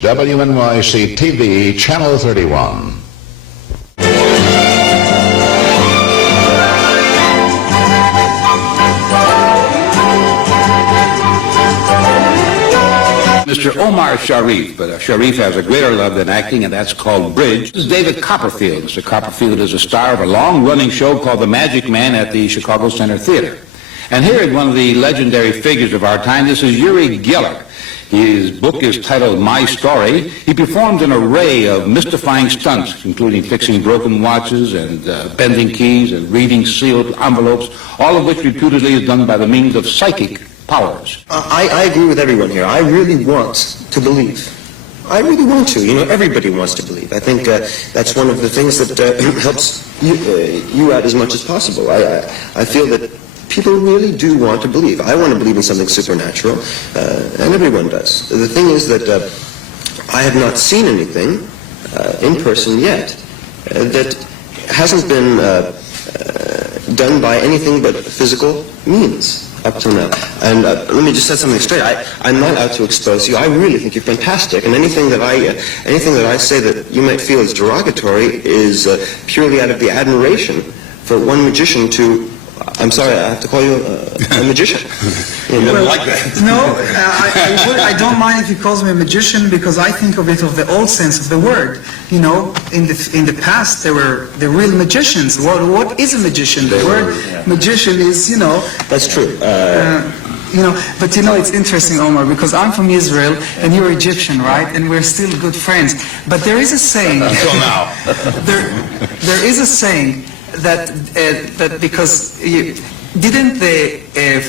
WNYC TV, Channel 31. Mr. Omar Sharif, but Sharif has a greater love than acting, and that's called bridge. This is David Copperfield. Mr. Copperfield is a star of a long-running show called The Magic Man at the Chicago Center Theater. And here is one of the legendary figures of our time. This is Uri Geller. His book is titled My Story. He performed an array of mystifying stunts, including fixing broken watches and bending keys and reading sealed envelopes, all of which reputedly is done by the means of psychic powers. I agree with everyone here. I really want to believe. I really want to. You know, everybody wants to believe. I think that's one of the things that helps you out as much as possible. I feel that people really do want to believe. I want to believe in something supernatural, and everyone does. The thing is that I have not seen anything in person yet that hasn't been done by anything but physical means up till now. And let me just set something straight. I'm not out to expose you. I really think you're fantastic, and anything that I say that you might feel is derogatory is purely out of the admiration for one magician to. I'm sorry, I have to call you a magician. You never like that. No, I don't mind if he calls me a magician, because I think of it of the old sense of the word. You know, in the past there were the real magicians. What is a magician? The word magician is, you know. That's true. You know, but you know, it's interesting, Omar, because I'm from Israel and you're Egyptian, right? And we're still good friends. But there is a saying. Until now. there is a saying that because didn't the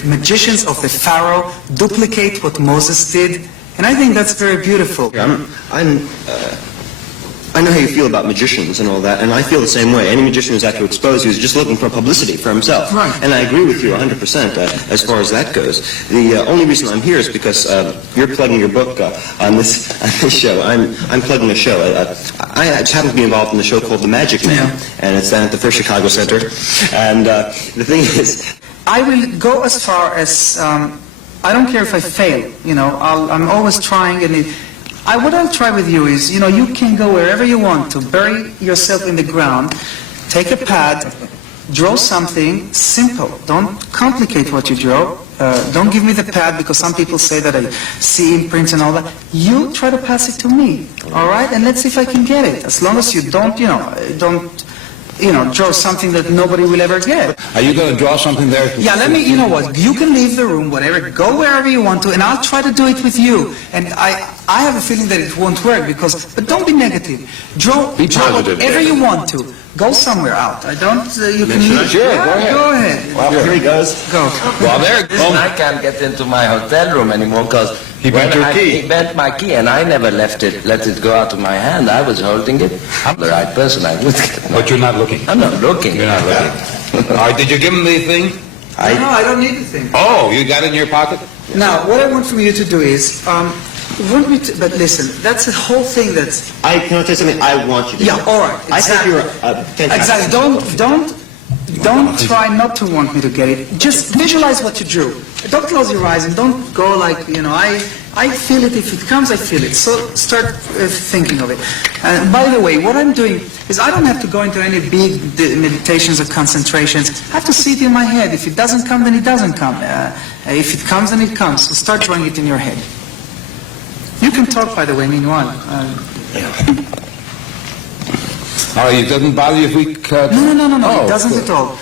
magicians of the Pharaoh duplicate what Moses did? And I think that's very beautiful. I know how you feel about magicians and all that, and I feel the same way. Any magician who's out to expose you is just looking for publicity for himself. Right. And I agree with you 100% as far as that goes. The only reason I'm here is because you're plugging your book on this show. I'm plugging a show. I just happen to be involved in a show called The Magic Man, and it's down at the First Chicago Center. And the thing is, I will go as far as I don't care if I fail. You know, I'm always trying, and what I'll try with you is, you know, you can go wherever you want to, bury yourself in the ground, take a pad, draw something simple. Don't complicate what you draw. Don't give me the pad, because some people say that I see imprints and all that. You try to pass it to me, all right? And let's see if I can get it. As long as you don't draw something that nobody will ever get. Are you going to draw something there? Yeah, you know what, you can leave the room, whatever, go wherever you want to, and I'll try to do it with you. And I have a feeling that it won't work, but don't be negative. Draw whatever you want to. Go somewhere out. You can leave. Sure, go ahead. well, here he goes. Go. Well, there. I can't get into my hotel room anymore because He bent my key, and I never let it go out of my hand. I was holding it. I'm the right person. I would. But you're not looking. I'm not looking. You're not looking. All right, did you give him the thing? No, I don't need the thing. Oh, you got it in your pocket? Now, what I want from you to do is, but listen, that's the whole thing that's... Can I tell you something? I want you to do. Yeah, all right. Exactly. I think you're fantastic. Exactly. Don't try not to want me to get it. Just visualize what you drew. Don't close your eyes and don't go like, you know, I feel it. If it comes, I feel it. So start thinking of it. And by the way, what I'm doing is I don't have to go into any big meditations or concentrations. I have to see it in my head. If it doesn't come, then it doesn't come. If it comes, then it comes. So start drawing it in your head. You can talk, by the way, meanwhile. All right, it doesn't bother you if we cut? No, Oh, it doesn't at all.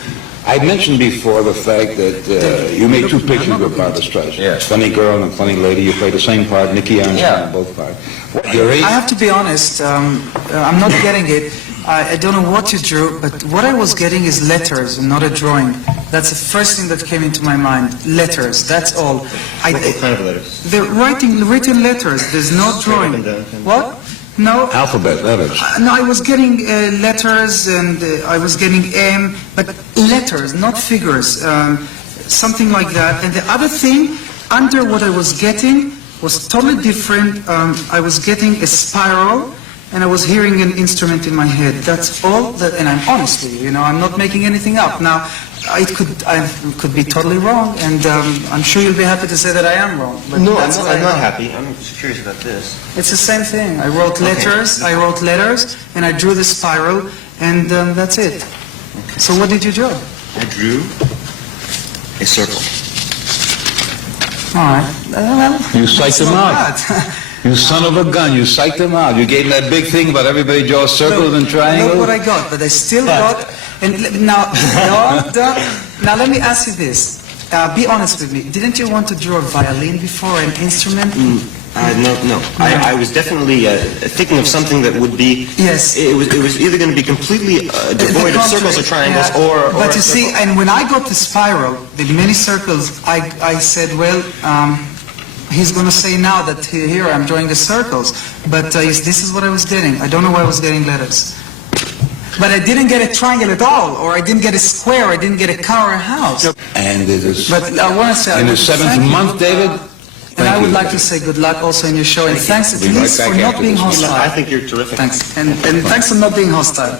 I mentioned before the fact that you made two pictures with Barbara Streisand. Yes. Funny girl and funny lady. You played the same part, Nicky Armstrong, in both parts. I have to be honest, I'm not getting it. I don't know what you drew, but what I was getting is letters and not a drawing. That's the first thing that came into my mind. Letters, that's all. What kind of letters? They're written letters. There's no drawing. What? No. Alphabet letters. No, I was getting letters, and I was getting M, but letters, not figures. Something like that. And the other thing, under what I was getting, was totally different. I was getting a spiral, and I was hearing an instrument in my head. That's all that, and I'm honest with you, I'm not making anything up. Now, I could be totally wrong, and I'm sure you'll be happy to say that I am wrong. But No, that's what I I'm not know. happy. I'm just curious about this. It's the same thing. I wrote letters, and I drew the spiral, and that's it. So what did you draw? I drew a circle. All right. You psyched them out. Bad. You son of a gun, you psyched them out. You gave them that big thing about everybody draws circles and triangles. Look what I got, but I still got. And now, now let me ask you this. Be honest with me. Didn't you want to draw a violin before, an instrument? No. I was definitely thinking of something that would be. Yes. It was either going to be completely devoid of circles or triangles, Yeah. or. But a you see, circle. and when I got the spiral, the many circles, I said, well, he's going to say now that here I'm drawing the circles. But this is what I was getting. I don't know why I was getting letters. But I didn't get a triangle at all, or I didn't get a square, I didn't get a car or a house. And it is But I want to say, in the seventh month, David. and I Thank would you. like to say good luck also in your show, and thanks at We'll be right least back for not after being this. hostile. I think you're terrific. Thanks, and thanks for not being hostile.